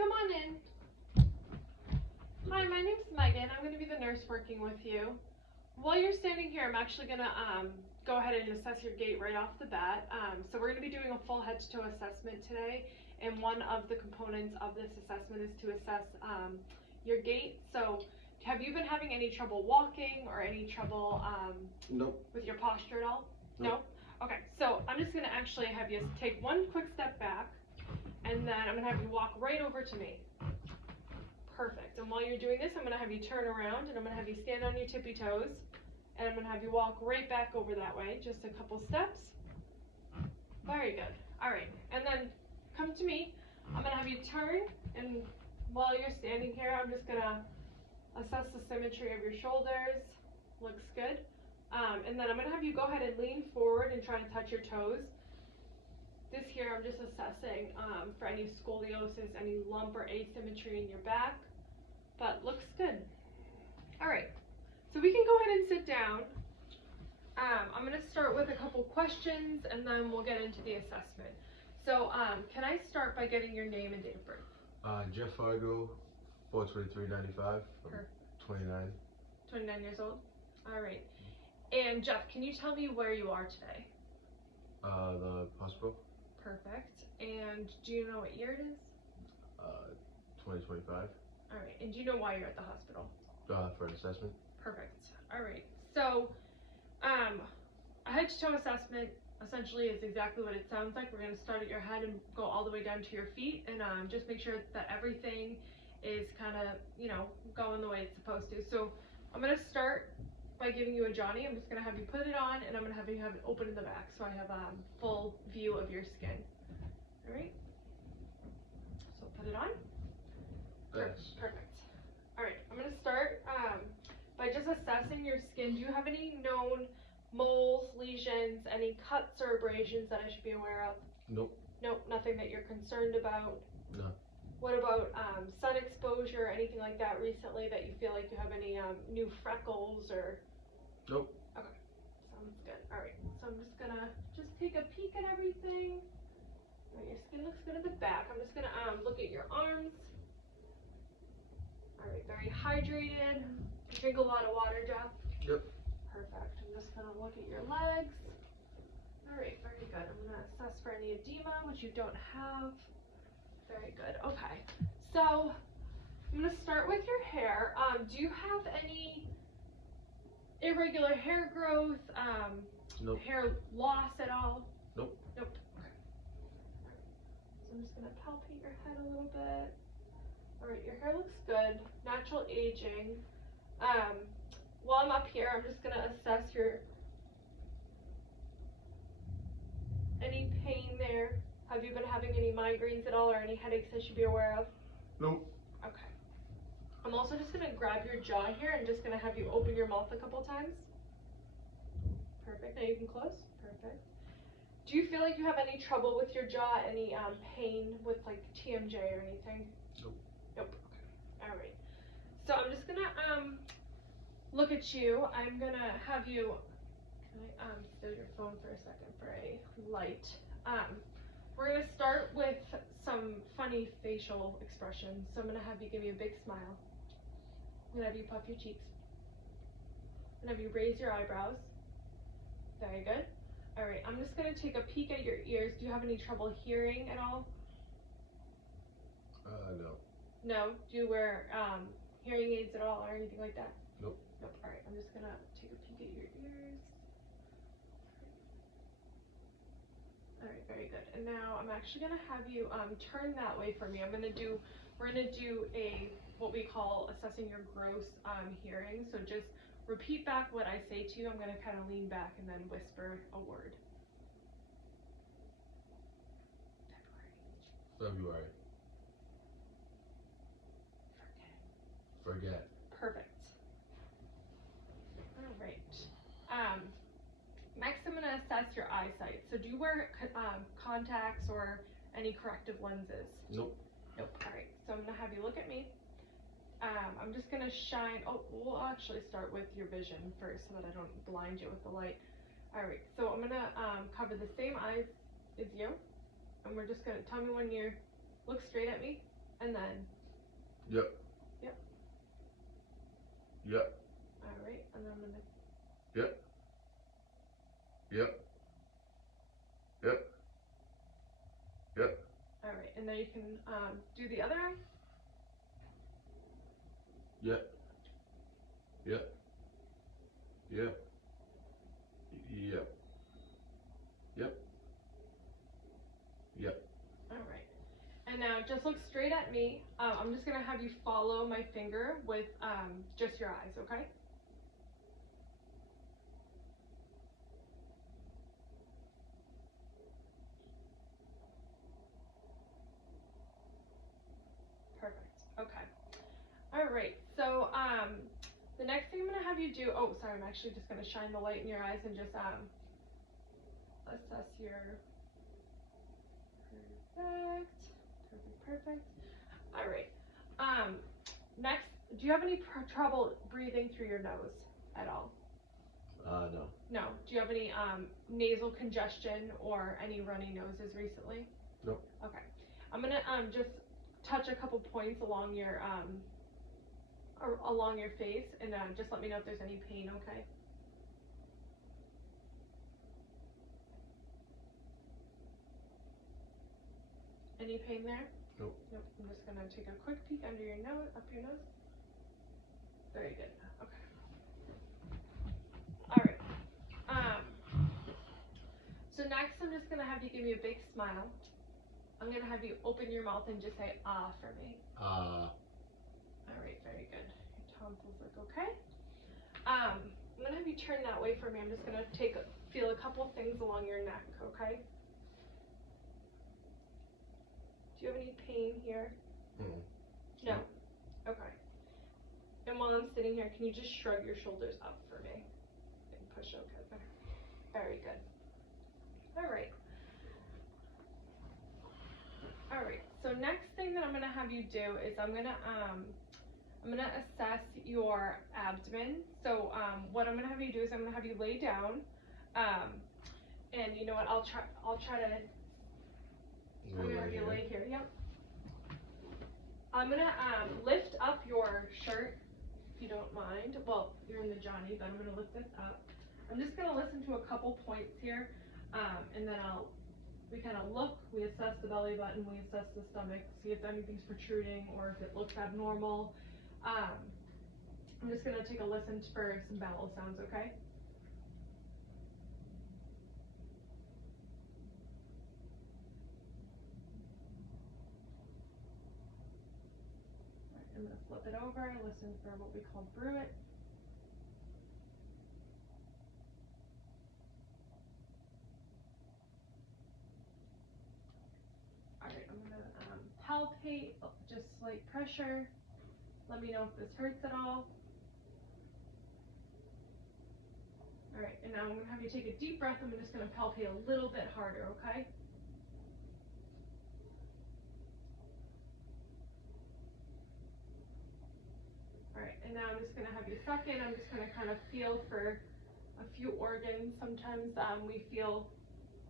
come on in. Hi, my name's Megan. I'm going to be the nurse working with you. While you're standing here, I'm actually going to go ahead and assess your gait right off the bat. So we're going to be doing a full head-to-toe assessment today, and one of the components of this assessment is to assess your gait. So have you been having any trouble walking or any trouble Nope. with your posture at all? Nope. No? Okay, so I'm just going to actually have you take one quick step back, and then I'm going to have you walk right over to me. Perfect. And while you're doing this, I'm going to have you turn around, and I'm going to have you stand on your tippy toes, and I'm going to have you walk right back over that way, just a couple steps. Very good. All right, and then come to me. I'm going to have you turn, and while you're standing here, I'm just going to assess the symmetry of your shoulders. Looks good. And then I'm going to have you go ahead and lean forward and try and touch your toes. This here, I'm just assessing for any scoliosis, any lump or asymmetry in your back, but looks good. All right, so we can go ahead and sit down. I'm going to start with a couple questions, and then we'll get into the assessment. So can I start by getting your name and date of birth? Jeff Fargo, 4/23/95. 29. 29 years old? All right. And Jeff, can you tell me where you are today? The hospital. Perfect. And do you know what year it is? 2025. All right. And do you know why you're at the hospital? For an assessment. Perfect. All right. So, a head-to-toe assessment essentially is exactly what it sounds like. We're going to start at your head and go all the way down to your feet, and just make sure that everything is kind of, going the way it's supposed to. So, I'm going to start by giving you a Johnny. I'm just going to have you put it on, and I'm going to have you have it open in the back so I have a full view of your skin. All right? So put it on. Yes. Perfect. All right, I'm going to start by just assessing your skin. Do you have any known moles, lesions, any cuts or abrasions that I should be aware of? Nope. Nope, nothing that you're concerned about? No. What about sun exposure, anything like that recently that you feel like you have any new freckles or? Nope. Okay, sounds good. All right, so I'm just gonna take a peek at everything. All right, your skin looks good at the back. I'm just gonna look at your arms. All right, very hydrated. You drink a lot of water, Jeff? Yep. Perfect. I'm just gonna look at your legs. All right, very good. I'm gonna assess for any edema, which you don't have. Very good. Okay, so I'm gonna start with your hair. Do you have any irregular hair growth? Nope. Hair loss at all? Nope. Nope. Okay. So I'm just gonna palpate your head a little bit. All right, your hair looks good. Natural aging. While I'm up here, I'm just gonna assess any pain there. Have you been having any migraines at all or any headaches I should be aware of? Nope. Okay. I'm also just gonna grab your jaw here and just gonna have you open your mouth a couple times. Perfect. Now you can close. Perfect. Do you feel like you have any trouble with your jaw? Any pain with like TMJ or anything? Nope. Nope. Okay. All right. So I'm just gonna look at you. I'm gonna have you. Can I steal your phone for a second for a light? We're gonna start with some funny facial expressions. So I'm gonna have you give me a big smile. I'm gonna have you puff your cheeks. I'm gonna have you raise your eyebrows. Very good. All right, I'm just gonna take a peek at your ears. Do you have any trouble hearing at all? No. No? Do you wear hearing aids at all or anything like that? Nope. Nope. All right, I'm just gonna take a peek at your ears. All right, very good. And now I'm actually gonna have you turn that way for me. We're gonna do what we call assessing your gross hearing. So just repeat back what I say to you. I'm gonna kind of lean back and then whisper a word. February. Forget. Perfect. All right. Next, I'm gonna assess your eyesight. So do you wear contacts or any corrective lenses? Nope. Nope. All right. So I'm gonna have you look at me. I'm just gonna shine. Oh, we'll actually start with your vision first, so that I don't blind you with the light. All right. So I'm gonna cover the same eyes as you, and we're just gonna tell me when you look straight at me. And then, Yep. Yep. Yep. alright, and then I'm gonna, Yep. Yep. Yep. Yep. alright, and then you can, do the other eye. Yep. Yep. Yep. Yep. Yep. Yep. Alright. And now just look straight at me. I'm just gonna have you follow my finger with, just your eyes, okay? Perfect. Okay. Alright, so the next thing I'm gonna have you do, oh sorry, I'm actually just gonna shine the light in your eyes and just assess your perfect. Alright. Next, do you have any trouble breathing through your nose at all? No. No. Do you have any nasal congestion or any runny noses recently? Nope. Okay. I'm gonna just touch a couple points along your face, and just let me know if there's any pain, okay? Any pain there? Nope. Nope. I'm just gonna take a quick peek under your nose, up your nose. Very good. Okay. All right. So next, I'm just gonna have you give me a big smile. I'm gonna have you open your mouth and just say ah for me. All right. Very good. Your tonsils look okay. I'm gonna have you turn that way for me. I'm just gonna feel a couple things along your neck. Okay. Do you have any pain here? No? Okay. And while I'm sitting here, can you just shrug your shoulders up for me? And push okay there. Very good. Alright. Alright, so next thing that I'm gonna have you do is I'm gonna assess your abdomen. So what I'm gonna have you do is I'm gonna have you lay down. And you know what, I'll try to I'm gonna have you lay here, yep. I'm gonna lift up your shirt, if you don't mind. Well, you're in the Johnny, but I'm gonna lift this up. I'm just gonna listen to a couple points here, and then we kind of look, we assess the belly button, we assess the stomach, see if anything's protruding or if it looks abnormal. I'm just gonna take a listen for some bowel sounds, okay? I'm going to flip it over, listen for what we call bruit. Alright, I'm going to palpate, just slight pressure. Let me know if this hurts at all. Alright, and now I'm going to have you take a deep breath. I'm just going to palpate a little bit harder, okay? Alright, and now I'm just going to have you suck in. I'm just going to kind of feel for a few organs. Sometimes we feel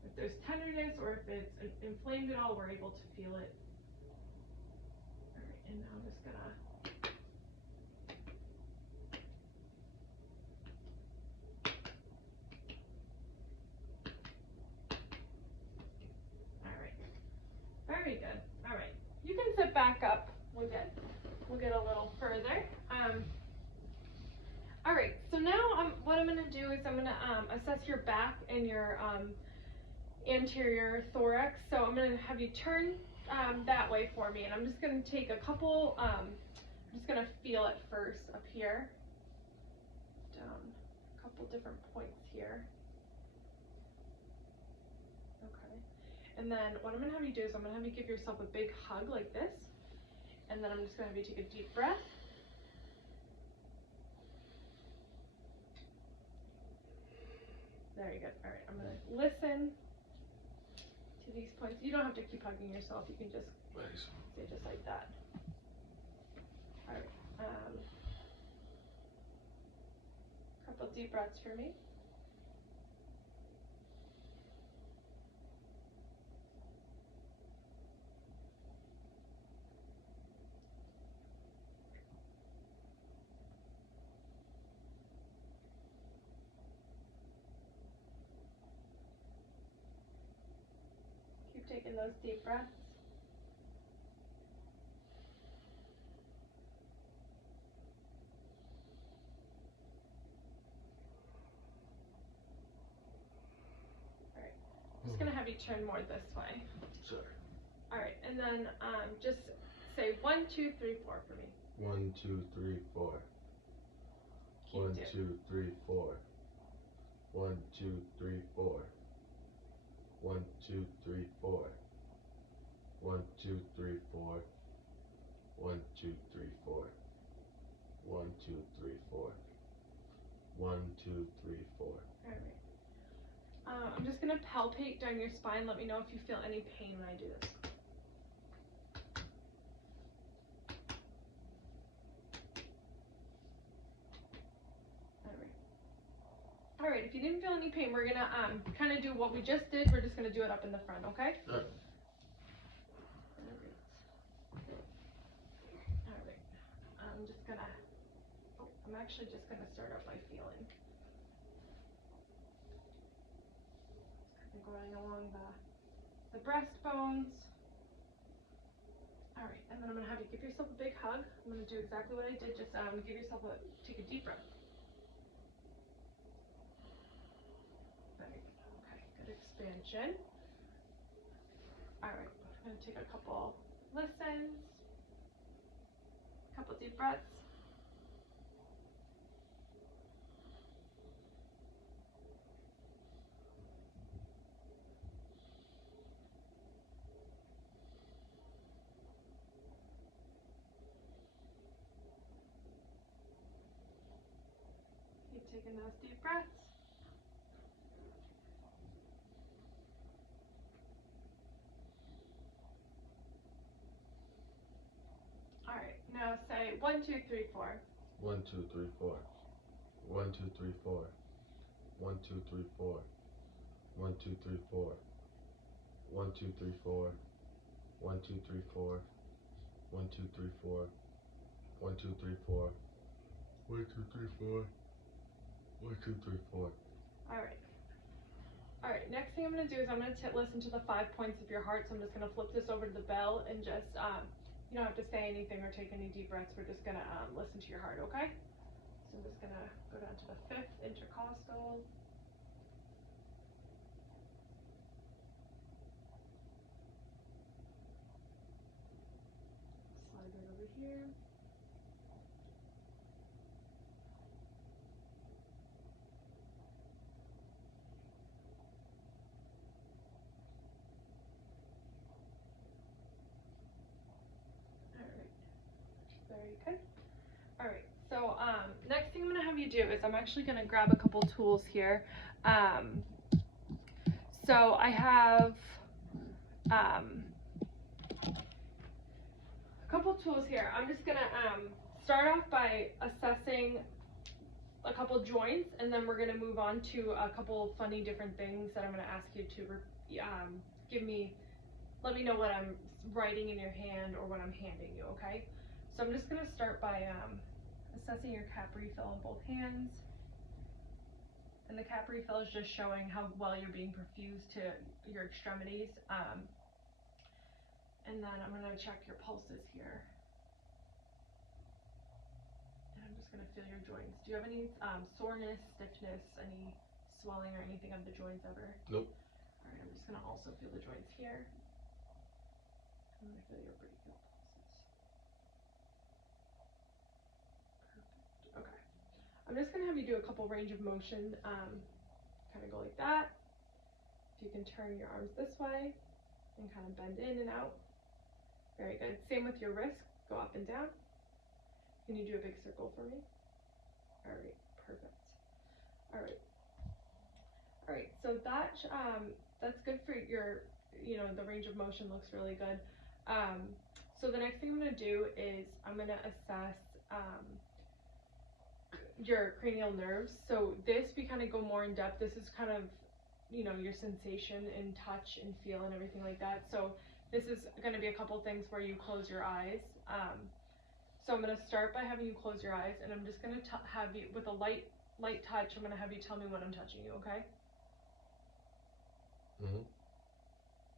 if there's tenderness or if it's inflamed at all, we're able to feel it. Alright, and now I'm just going to very good. All right, you can sit back up. We'll get a little further. All right, so now what I'm gonna do is I'm gonna assess your back and your anterior thorax. So I'm gonna have you turn that way for me, and I'm just gonna take a couple. I'm just gonna feel it first up here, down a couple different points here. And then what I'm going to have you do is I'm going to have you give yourself a big hug like this. And then I'm just going to have you take a deep breath. Very good. All right, I'm going to listen to these points. You don't have to keep hugging yourself. You can just say just like that. All right. Couple deep breaths for me. those deep breaths. Alright, I'm just gonna have you turn more this way. Sorry. Alright, and then just say 1, 2, 3, 4 for me. 1, 2, 3, 4. Keep 1, doing. 2, 3, 4. 1, 2, 3, 4. 1, 2, 3, 4. 1, 2, 3, 4. 1, 2, 3, 4. 1, 2, 3, 4. 1, 2, 3, 4. Alright. I'm just gonna palpate down your spine. Let me know if you feel any pain when I do this. Alright, if you didn't feel any pain, we're gonna kind of do what we just did. We're just gonna do it up in the front, okay? Alright. Alright. I'm actually just gonna start out by feeling. Just kind of going along the breastbones. Alright, and then I'm gonna have you give yourself a big hug. I'm gonna do exactly what I did, just give yourself take a deep breath. Okay, good expansion. Alright, I'm gonna take a couple listens, couple deep breaths. Keep taking those deep breaths. Alright, now say 1, 2, 3, 4. 1, 2, 3, 4. 1, 2, 3, 4. 1, 2, 3, 4. 1, 2, 3, 4. 1, 2, 3, 4. 1, 2, 3, 4. 1, 2, 3, 4. 1, 2, 3, 4. 1, 2, 3, 4. 1, 2, 3, 4. Alright. Alright, next thing I'm going to do is I'm going to listen to the 5 points of your heart. So I'm just going to flip this over to the bell and just, you don't have to say anything or take any deep breaths. We're just going to listen to your heart, okay? So I'm just going to go down to the 5th intercostal. Slide it over here. Very good. Alright, so next thing I'm going to have you do is I'm actually going to grab a couple tools here. So I have a couple tools here. I'm just going to start off by assessing a couple joints, and then we're going to move on to a couple funny different things that I'm going to ask you to let me know what I'm writing in your hand or what I'm handing you, okay? So I'm just going to start by assessing your cap refill on both hands. And the cap refill is just showing how well you're being perfused to your extremities. And then I'm going to check your pulses here. And I'm just going to feel your joints. Do you have any soreness, stiffness, any swelling or anything of the joints ever? Nope. Alright, I'm just going to also feel the joints here. I'm going to feel your brachial pulses. Perfect. Okay. I'm just going to have you do a couple range of motion. Kind of go like that. If you can turn your arms this way and kind of bend in and out. Very good. Same with your wrist. Go up and down. Can you do a big circle for me? Alright, perfect. Alright. Alright, so that's good for your, the range of motion looks really good. So the next thing I'm going to do is I'm going to assess your cranial nerves. So this, we kind of go more in depth. This is kind of, your sensation and touch and feel and everything like that. So this is going to be a couple things where you close your eyes. So I'm going to start by having you close your eyes, and I'm just going to have you, with a light touch, I'm going to have you tell me when I'm touching you, okay? Mhm.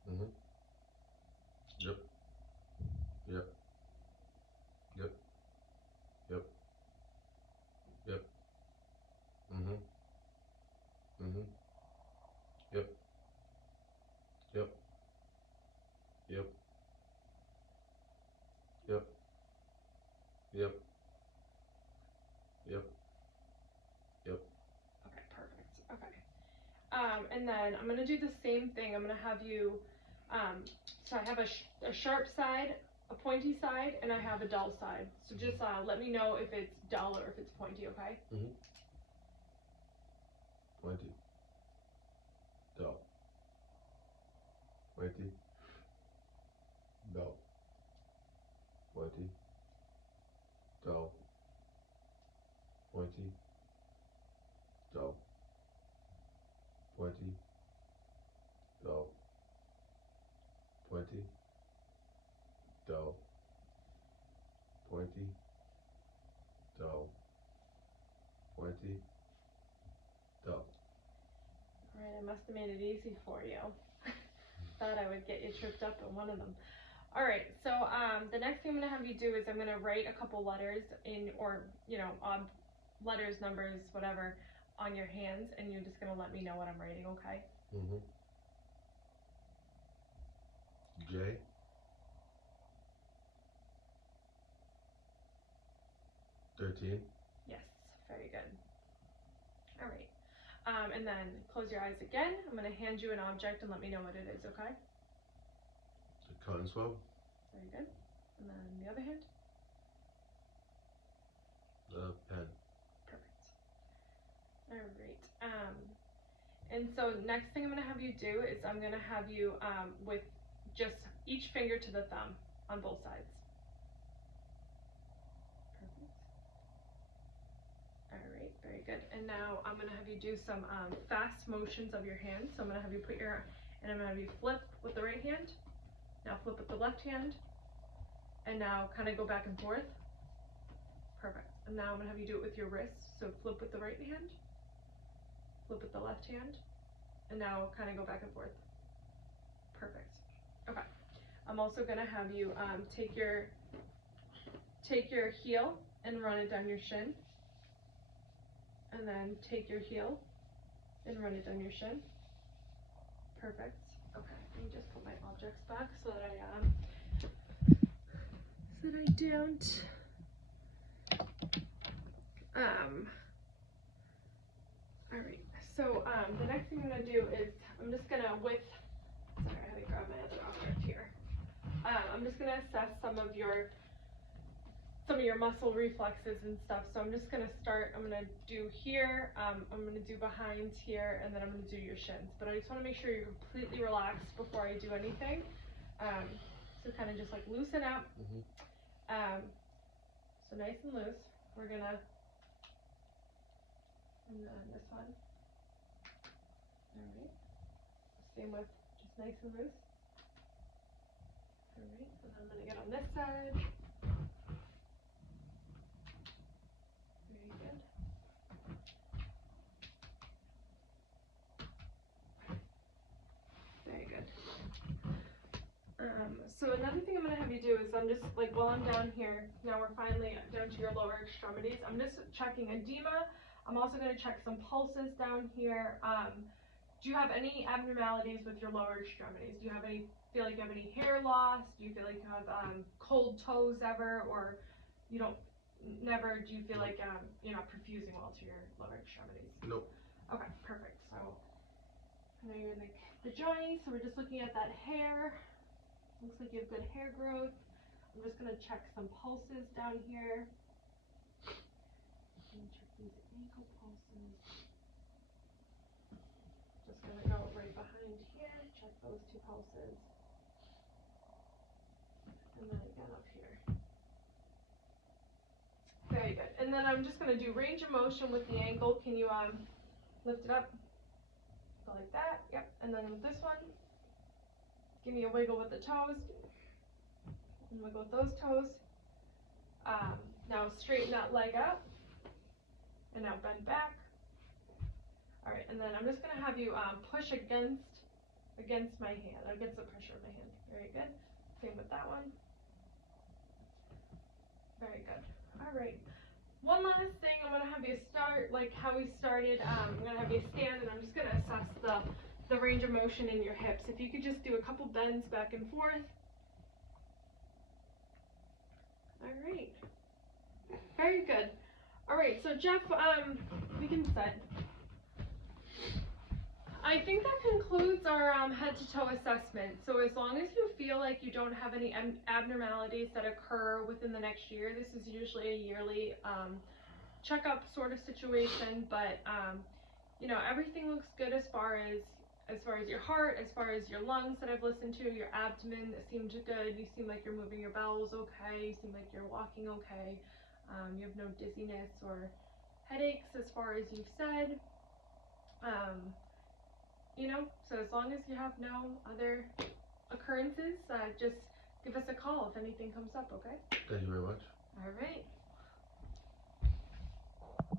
Mhm. Yep. Yep. Yep. Okay, perfect. Okay. And then I'm gonna do the same thing. I'm gonna have you, so I have a sharp side, a pointy side, and I have a dull side. So just let me know if it's dull or if it's pointy, okay? Pointy. Dull. Pointy. Dull. Pointy. Dull. Pointy. Dull. Pointy. Dull. Pointy. Dull. Pointy. Dull. Pointy. Dull. Alright, I must have made it easy for you. Thought I would get you tripped up on one of them. Alright, so the next thing I'm gonna have you do is I'm gonna write a couple letters or letters, numbers, whatever, on your hands, and you're just gonna let me know what I'm writing, okay? J. $13. Yes, very good. Alright. And then close your eyes again. I'm gonna hand you an object and let me know what it is, okay? A cotton swab. Very good. And then the other hand. A pen. Perfect. Alright. And so next thing I'm gonna have you do is I'm gonna have you with just each finger to the thumb on both sides. Perfect. Alright, very good. And now I'm gonna have you do some fast motions of your hands. So I'm gonna have you and I'm gonna have you flip with the right hand. Now flip with the left hand. And now kind of go back and forth. Perfect. And now I'm gonna have you do it with your wrist. So flip with the right hand. Flip with the left hand, and now kind of go back and forth. Perfect. Okay. I'm also gonna have you take your heel and run it down your shin, and then take your heel and run it down your shin. Perfect. Okay. Let me just put my objects back so that I don't. Alright, so the next thing I'm gonna do is I'm just gonna sorry, I had to grab my other object here. I'm just gonna assess some of your muscle reflexes and stuff. So I'm just gonna start, I'm gonna do here, I'm gonna do behind here, and then I'm gonna do your shins. But I just wanna make sure you're completely relaxed before I do anything. So kind of just like loosen up. So nice and loose. We're gonna, and then this one. Alright. Same with just nice and loose. Alright, and then I'm gonna get on this side. Very good. Very good. So another thing I'm gonna have you do is I'm just like while I'm down here, now we're finally down to your lower extremities. I'm just checking edema. I'm also gonna check some pulses down here. Do you have any abnormalities with your lower extremities? Do you feel like you have any hair loss? Do you feel like you have cold toes ever, or do you feel like you're not perfusing well to your lower extremities? Nope. Okay, perfect. So I know you're in the joints, so we're just looking at that hair. Looks like you have good hair growth. I'm just gonna check some pulses down here. I'm gonna check these ankle pulses. Just gonna go right behind here, check those two pulses. And then again up here. Very good. And then I'm just gonna do range of motion with the ankle. Can you lift it up? Go like that. Yep. And then with this one, give me a wiggle with the toes. And wiggle with those toes. Now straighten that leg up. And now bend back. Alright, and then I'm just gonna have you push against my hand, against the pressure of my hand. Very good. Same with that one. Very good. Alright. One last thing, I'm gonna have you start like how we started. I'm gonna have you stand, and I'm just gonna assess the range of motion in your hips. If you could just do a couple bends back and forth. Alright. Very good. All right, so Jeff, we can set. I think that concludes our head to toe assessment. So as long as you feel like you don't have any abnormalities that occur within the next year, this is usually a yearly checkup sort of situation, but you know, everything looks good as far as your heart, as far as your lungs that I've listened to, your abdomen that seemed good. You seem like you're moving your bowels okay. You seem like you're walking okay. You have no dizziness or headaches as far as you've said. You know, so as long as you have no other occurrences, just give us a call if anything comes up, okay? Thank you very much. All right.